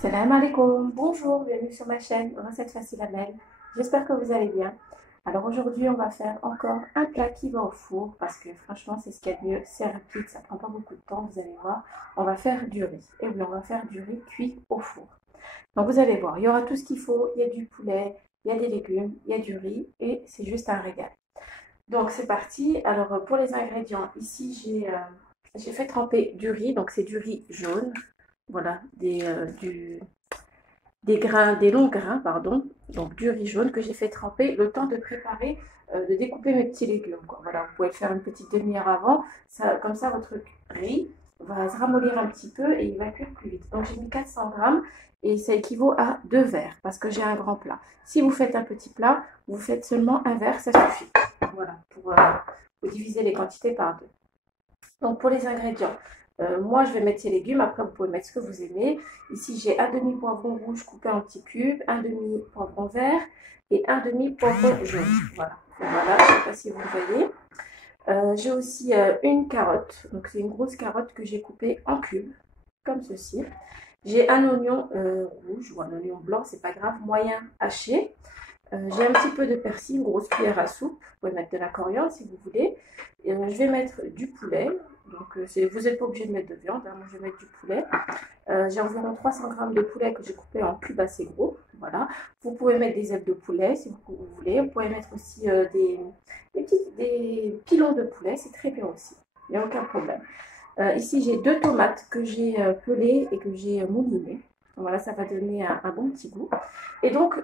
Salam alaikum, bonjour, bienvenue sur ma chaîne Recettes Faciles Amel. J'espère que vous allez bien. Alors aujourd'hui, on va faire encore un plat qui va au four parce que franchement, c'est ce qu'il y a de mieux. C'est rapide, ça prend pas beaucoup de temps, vous allez voir. On va faire du riz. Et oui, on va faire du riz cuit au four. Donc vous allez voir, il y aura tout ce qu'il faut. Il y a du poulet, il y a des légumes, il y a du riz et c'est juste un régal. Donc c'est parti. Alors pour les ingrédients, ici j'ai fait tremper du riz, donc c'est du riz jaune. Voilà, des grains, des longs grains, pardon, donc du riz jaune que j'ai fait tremper le temps de préparer, de découper mes petits légumes, quoi. Voilà, vous pouvez le faire une petite demi-heure avant, ça, comme ça votre riz va se ramollir un petit peu et il va cuire plus vite. Donc j'ai mis 400 grammes et ça équivaut à 2 verres parce que j'ai un grand plat. Si vous faites un petit plat, vous faites seulement un verre, ça suffit. Voilà, pour diviser les quantités par deux. Donc pour les ingrédients, moi je vais mettre ces légumes, après vous pouvez mettre ce que vous aimez. Ici j'ai un demi poivron rouge coupé en petits cubes, un demi poivron vert et un demi poivron jaune. Voilà, voilà, je ne sais pas si vous le voyez. J'ai aussi une carotte, donc c'est une grosse carotte que j'ai coupée en cubes, comme ceci. J'ai un oignon rouge ou un oignon blanc, c'est pas grave, moyen haché. J'ai un petit peu de persil, une grosse cuillère à soupe. Vous pouvez mettre de la coriandre si vous voulez. Je vais mettre du poulet. Donc, vous n'êtes pas obligé de mettre de viande. Hein. Moi, je vais mettre du poulet. J'ai environ 300 grammes de poulet que j'ai coupé en cubes assez gros. Voilà. Vous pouvez mettre des ailes de poulet si vous voulez. Vous pouvez mettre aussi des pilons de poulet. C'est très bien aussi. Il n'y a aucun problème. Ici, j'ai 2 tomates que j'ai pelées et que j'ai moulinées. Voilà, ça va donner un bon petit goût. Et donc,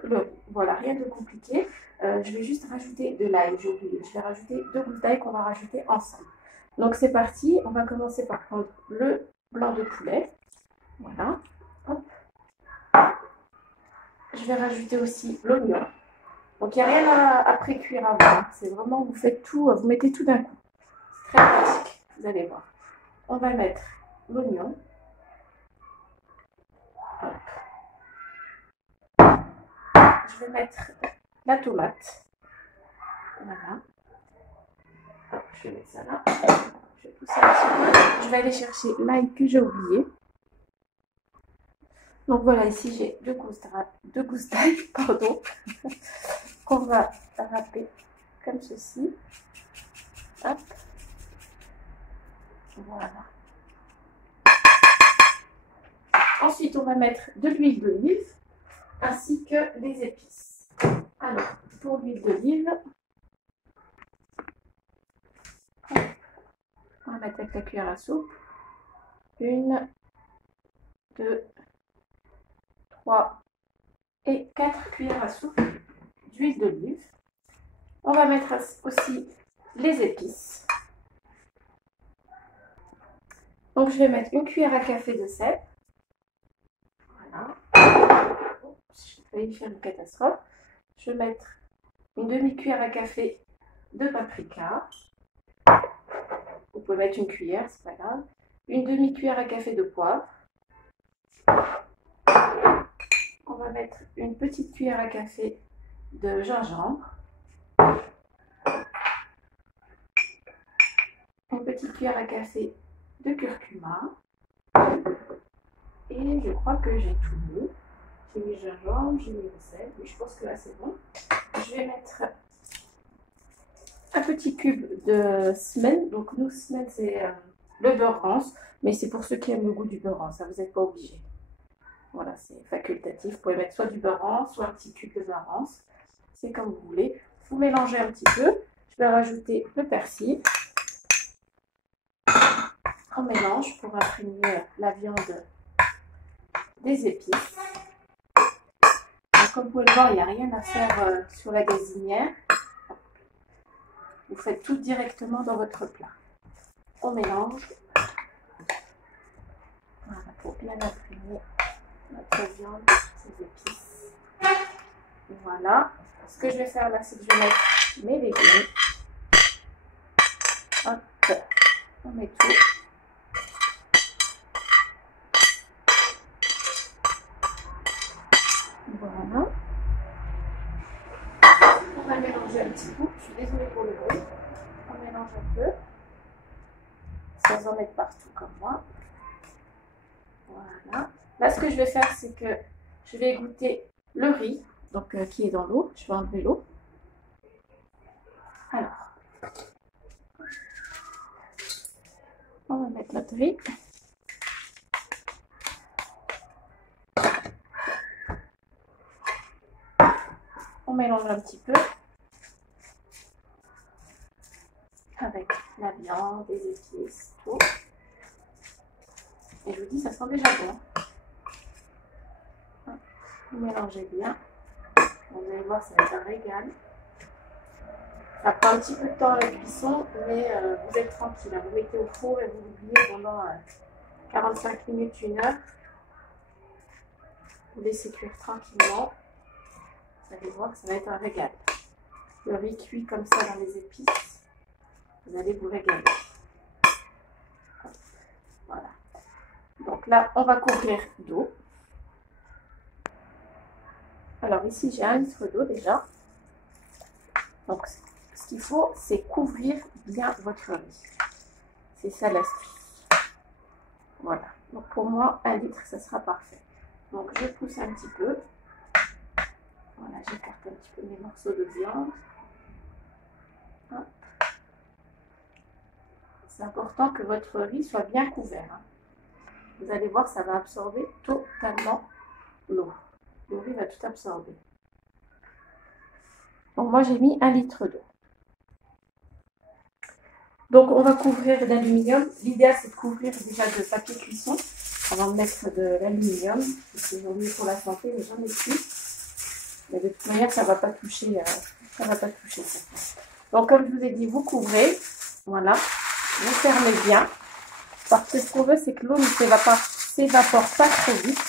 voilà, rien de compliqué. Je vais juste rajouter de l'ail, j'ai oublié. Je vais rajouter 2 gousses d'ail qu'on va rajouter ensemble. Donc, c'est parti. On va commencer par prendre le blanc de poulet. Voilà. Hop. Je vais rajouter aussi l'oignon. Donc, il n'y a rien à pré-cuire avant. C'est vraiment, vous faites tout, vous mettez tout d'un coup. C'est très pratique. Vous allez voir. On va mettre l'oignon. Je vais mettre la tomate. Voilà. Hop, je vais mettre ça là. Je vais pousser un petit peu. Je vais aller chercher l'ail que j'ai oublié. Donc voilà, ici j'ai deux gousses d'ail, pardon, qu'on va râper comme ceci. Hop. Voilà. Ensuite, on va mettre de l'huile d'olive ainsi que les épices. Alors, pour l'huile d'olive, on va mettre avec la cuillère à soupe. 1, 2, 3 et 4 cuillères à soupe d'huile d'olive. On va mettre aussi les épices. Donc, je vais mettre une cuillère à café de sel. Voilà. J'ai failli faire une catastrophe. Je vais mettre une demi-cuillère à café de paprika. Vous pouvez mettre une cuillère, c'est pas grave. Une demi-cuillère à café de poivre. On va mettre une petite cuillère à café de gingembre. Une petite cuillère à café de curcuma. Et je crois que j'ai tout mis. J'ai mis le gingembre, j'ai mis le sel. Oui, je pense que là c'est bon. Je vais mettre un petit cube de semen. Donc nous, semen c'est le beurre rance. Mais c'est pour ceux qui aiment le goût du beurre rance. Ça, vous n'êtes pas obligé. Voilà, c'est facultatif. Vous pouvez mettre soit du beurre rance, soit un petit cube de beurre rance. C'est comme vous voulez. Vous mélangez un petit peu. Je vais rajouter le persil. On mélange pour imprégner la viande des épices. Donc, comme vous pouvez le voir, il n'y a rien à faire sur la gazinière. Vous faites tout directement dans votre plat. On mélange. Voilà, pour bien imprégner notre viande, ces épices. Voilà. Ce que je vais faire là, c'est que je vais mettre mes légumes. Hop, on met tout. Voilà. On va mélanger un petit peu. Je suis désolée pour le bruit. On mélange un peu. Sans en mettre partout comme moi. Voilà. Là, ce que je vais faire, c'est que je vais égoutter le riz, donc qui est dans l'eau. Je vais enlever l'eau. Alors, on va mettre notre riz. On mélange un petit peu avec la viande, les épices, tout. Et je vous dis, ça sent déjà bon. Vous mélangez bien. Vous allez voir, ça va être un régal. Ça prend un petit peu de temps à la cuisson, mais vous êtes tranquille. Vous mettez au four et vous l'oubliez pendant 45 minutes, 1 heure. Vous laissez cuire tranquillement. Vous allez voir, ça va être un régal. Le riz cuit comme ça dans les épices, vous allez vous régaler. Voilà. Donc là, on va couvrir d'eau. Alors ici, j'ai 1 litre d'eau déjà. Donc, ce qu'il faut, c'est couvrir bien votre riz. C'est ça l'astuce. Voilà. Donc pour moi, 1 litre, ça sera parfait. Donc je pousse un petit peu. Voilà, j'écarte un petit peu mes morceaux de viande. C'est important que votre riz soit bien couvert. Vous allez voir, ça va absorber totalement l'eau. Le riz va tout absorber. Donc moi, j'ai mis 1 litre d'eau. Donc on va couvrir d'aluminium. L'idéal, c'est de couvrir déjà de papier cuisson avant de mettre de l'aluminium. C'est mieux pour la santé, mais j'en ai plus. Mais de toute manière, ça ne va pas toucher. Ça. Donc comme je vous ai dit, vous couvrez. Voilà. Vous fermez bien. Parce que ce qu'on veut, c'est que l'eau ne s'évapore pas trop vite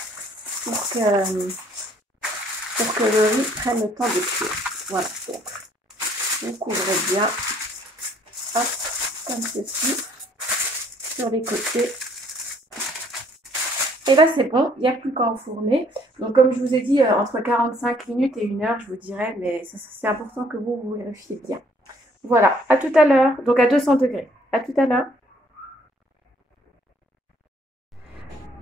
pour que le riz prenne le temps de cuire. Voilà. Donc, vous couvrez bien. Hop, comme ceci. Sur les côtés. Et là, c'est bon. Il n'y a plus qu'à enfourner. Donc, comme je vous ai dit, entre 45 minutes et 1 heure, je vous dirais. Mais c'est important que vous vérifiez bien. Voilà. À tout à l'heure. Donc, à 200 degrés. À tout à l'heure.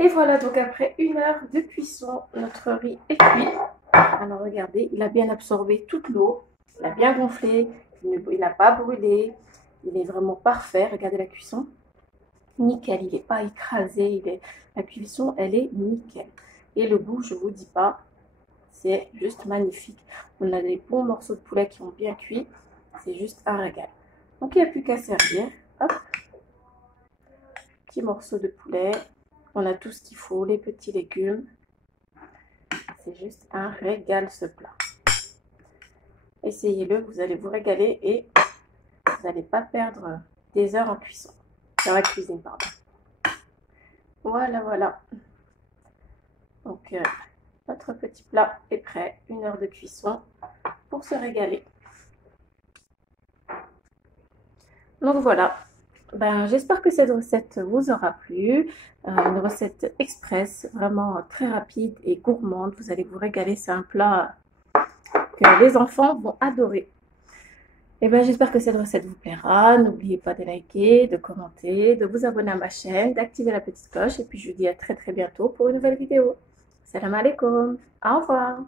Et voilà, donc après 1 heure de cuisson, notre riz est cuit. Alors regardez, il a bien absorbé toute l'eau, il a bien gonflé, il n'a pas brûlé, il est vraiment parfait. Regardez la cuisson, nickel, il n'est pas écrasé, la cuisson, elle est nickel. Et le goût, je ne vous dis pas, c'est juste magnifique. On a des bons morceaux de poulet qui ont bien cuit, c'est juste un régal. Donc il n'y a plus qu'à servir. Hop, petit morceau de poulet. On a tout ce qu'il faut, les petits légumes. C'est juste un régal ce plat. Essayez-le, vous allez vous régaler et vous n'allez pas perdre des heures en cuisson. Dans la cuisine, pardon. Voilà, voilà. Donc, notre petit plat est prêt. 1 heure de cuisson pour se régaler. Donc voilà. J'espère que cette recette vous aura plu. Une recette express, vraiment très rapide et gourmande. Vous allez vous régaler. C'est un plat que les enfants vont adorer. Et j'espère que cette recette vous plaira. N'oubliez pas de liker, de commenter, de vous abonner à ma chaîne, d'activer la petite cloche. Et puis je vous dis à très bientôt pour une nouvelle vidéo. Salam alaikum. Au revoir.